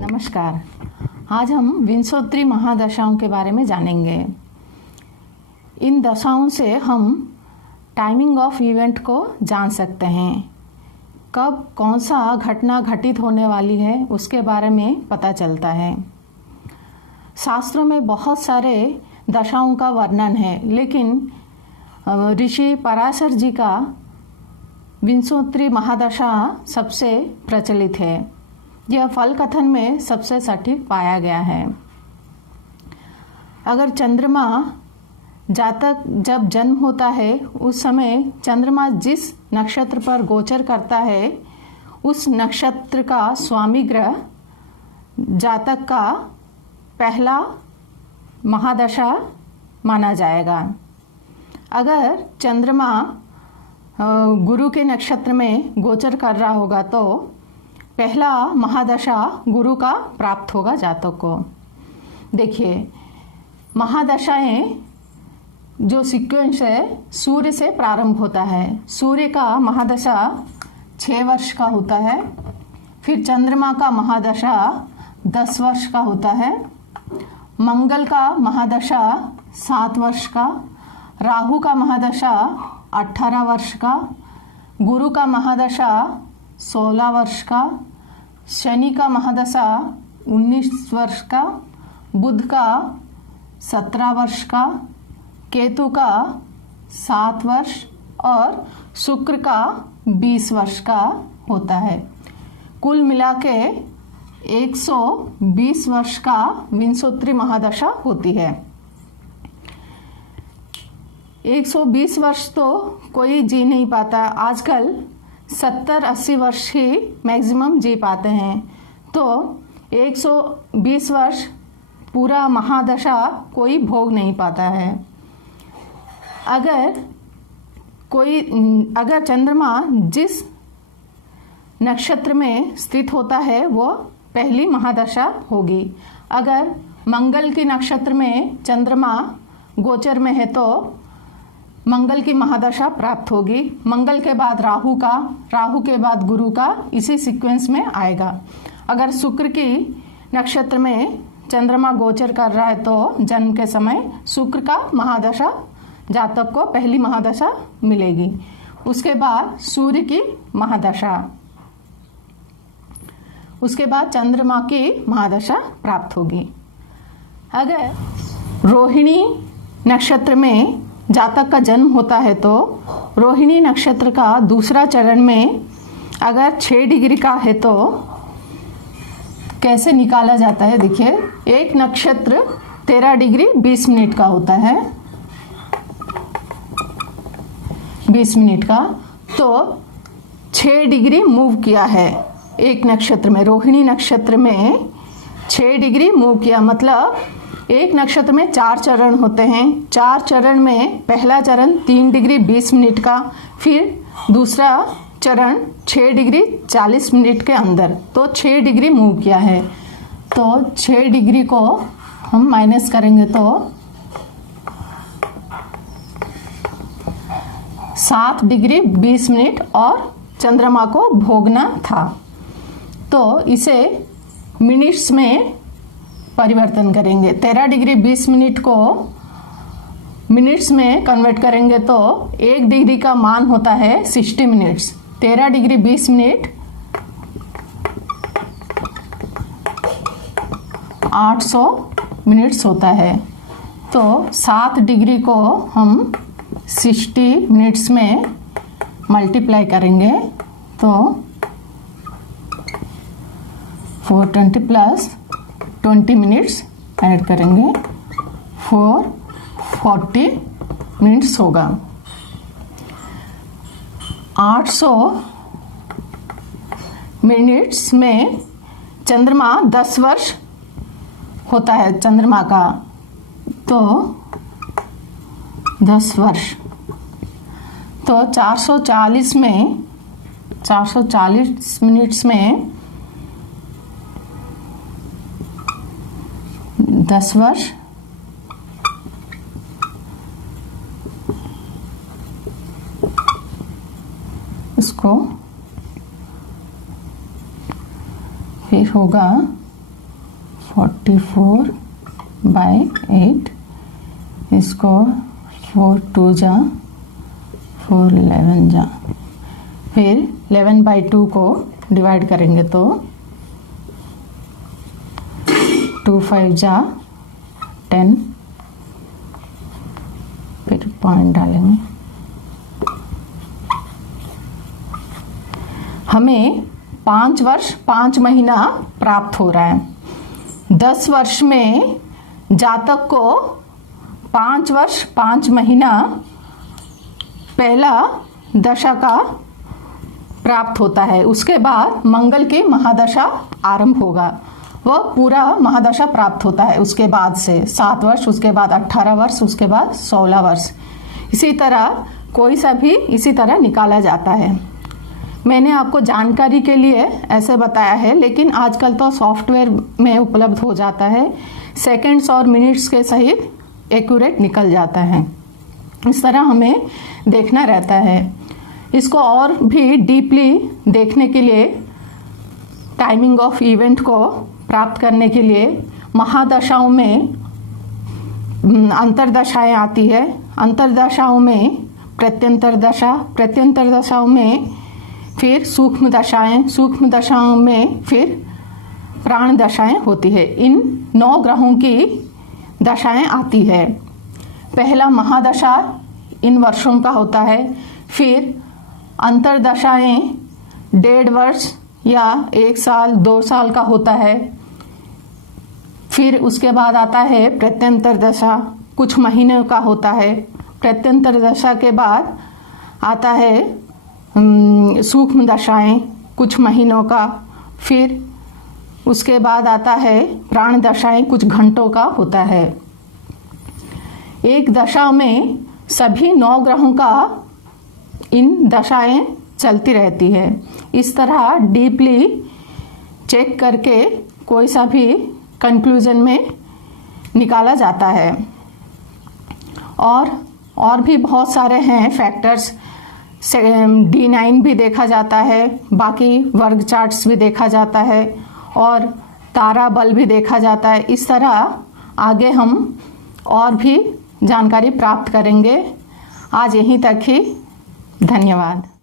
नमस्कार। आज हम विंशोत्तरी महादशाओं के बारे में जानेंगे। इन दशाओं से हम टाइमिंग ऑफ इवेंट को जान सकते हैं। कब कौन सा घटना घटित होने वाली है उसके बारे में पता चलता है। शास्त्रों में बहुत सारे दशाओं का वर्णन है, लेकिन ऋषि पराशर जी का विंशोत्तरी महादशा सबसे प्रचलित है। यह फल कथन में सबसे सटीक पाया गया है। अगर चंद्रमा जातक जब जन्म होता है उस समय चंद्रमा जिस नक्षत्र पर गोचर करता है उस नक्षत्र का स्वामी ग्रह जातक का पहला महादशा माना जाएगा। अगर चंद्रमा गुरु के नक्षत्र में गोचर कर रहा होगा तो पहला महादशा गुरु का प्राप्त होगा जातक को। देखिए, महादशाएं जो सीक्वेंस है सूर्य से प्रारंभ होता है। सूर्य का महादशा 6 वर्ष का होता है, फिर चंद्रमा का महादशा 10 वर्ष का होता है, मंगल का महादशा 7 वर्ष का, राहु का महादशा 18 वर्ष का, गुरु का महादशा 16 वर्ष का, शनि का महादशा 19 वर्ष का, बुध का 17 वर्ष का, केतु का 7 वर्ष और शुक्र का 20 वर्ष का होता है। कुल मिला के 120 वर्ष का विंशोत्तरी महादशा होती है। 120 वर्ष तो कोई जी नहीं पाता। आजकल 70-80 वर्ष ही मैक्सिमम जी पाते हैं। तो 120 वर्ष पूरा महादशा कोई भोग नहीं पाता है। अगर चंद्रमा जिस नक्षत्र में स्थित होता है वो पहली महादशा होगी। अगर मंगल के नक्षत्र में चंद्रमा गोचर में है तो मंगल की महादशा प्राप्त होगी। मंगल के बाद राहु का, राहु के बाद गुरु का, इसी सीक्वेंस में आएगा। अगर शुक्र की नक्षत्र में चंद्रमा गोचर कर रहा है तो जन्म के समय शुक्र का महादशा जातक को पहली महादशा मिलेगी। उसके बाद सूर्य की महादशा, उसके बाद चंद्रमा की महादशा प्राप्त होगी। अगर रोहिणी नक्षत्र में जातक का जन्म होता है तो रोहिणी नक्षत्र का दूसरा चरण में अगर 6 डिग्री का है तो कैसे निकाला जाता है। देखिए, एक नक्षत्र 13 डिग्री 20 मिनट का होता है, 20 मिनट का, तो 6 डिग्री मूव किया है एक नक्षत्र में। रोहिणी नक्षत्र में 6 डिग्री मूव किया, मतलब एक नक्षत्र में 4 चरण होते हैं। 4 चरण में पहला चरण 3 डिग्री 20 मिनट का, फिर दूसरा चरण 6 डिग्री 40 मिनट के अंदर, तो 6 डिग्री मूव किया है। तो 6 डिग्री को हम माइनस करेंगे तो 7 डिग्री 20 मिनट और चंद्रमा को भोगना था। तो इसे मिनट्स में परिवर्तन करेंगे। 13 डिग्री 20 मिनट को मिनट्स में कन्वर्ट करेंगे तो 1 डिग्री का मान होता है 60 मिनट्स। 13 डिग्री 20 मिनट 800 मिनट्स होता है। तो 7 डिग्री को हम 60 मिनट्स में मल्टीप्लाई करेंगे तो 420 प्लस 20 मिनट्स ऐड करेंगे, 440 मिनट्स होगा। 800 मिनट्स में चंद्रमा 10 वर्ष होता है चंद्रमा का, तो 10 वर्ष, तो 440 में 440 मिनट्स में 10 वर्ष इसको फिर होगा 44/8, इसको 4 2 जा 4 11 जा, फिर 11/2 को डिवाइड करेंगे तो 2 5 जा 10, फिर पॉइंट डालेंगे। हमें 5 वर्ष 5 महीना प्राप्त हो रहा है। 10 वर्ष में जातक को 5 वर्ष 5 महीना पहला दशा का प्राप्त होता है। उसके बाद मंगल की महादशा आरंभ होगा, वह पूरा महादशा प्राप्त होता है। उसके बाद से 7 वर्ष, उसके बाद 18 वर्ष, उसके बाद 16 वर्ष, इसी तरह कोई सा भी इसी तरह निकाला जाता है। मैंने आपको जानकारी के लिए ऐसे बताया है, लेकिन आजकल तो सॉफ्टवेयर में उपलब्ध हो जाता है, सेकंड्स और मिनट्स के सहित एक्यूरेट निकल जाता है। इस तरह हमें देखना रहता है। इसको और भी डीपली देखने के लिए, टाइमिंग ऑफ इवेंट को प्राप्त करने के लिए महादशाओं में अंतरदशाएं आती है। अंतरदशाओं में प्रत्यंतर दशा, प्रत्यंतर दशाओं में फिर सूक्ष्म दशाएं, सूक्ष्म दशाओं में फिर प्राण दशाएं होती है। इन 9 ग्रहों की दशाएं आती है। पहला महादशा इन वर्षों का होता है, फिर अंतरदशाएं 1.5 वर्ष या 1 साल 2 साल का होता है। फिर उसके बाद आता है प्रत्यंतर दशा, कुछ महीनों का होता है। प्रत्यंतर दशा के बाद आता है सूक्ष्म दशाएं, कुछ महीनों का। फिर उसके बाद आता है प्राण दशाएं, कुछ घंटों का होता है। एक दशा में सभी 9 ग्रहों का इन दशाएं चलती रहती है। इस तरह डीपली चेक करके कोई सा भी कंक्लूजन में निकाला जाता है। और भी बहुत सारे हैं फैक्टर्स। D9 भी देखा जाता है, बाकी वर्ग चार्ट्स भी देखा जाता है, और तारा बल भी देखा जाता है। इस तरह आगे हम और भी जानकारी प्राप्त करेंगे। आज यहीं तक ही, धन्यवाद।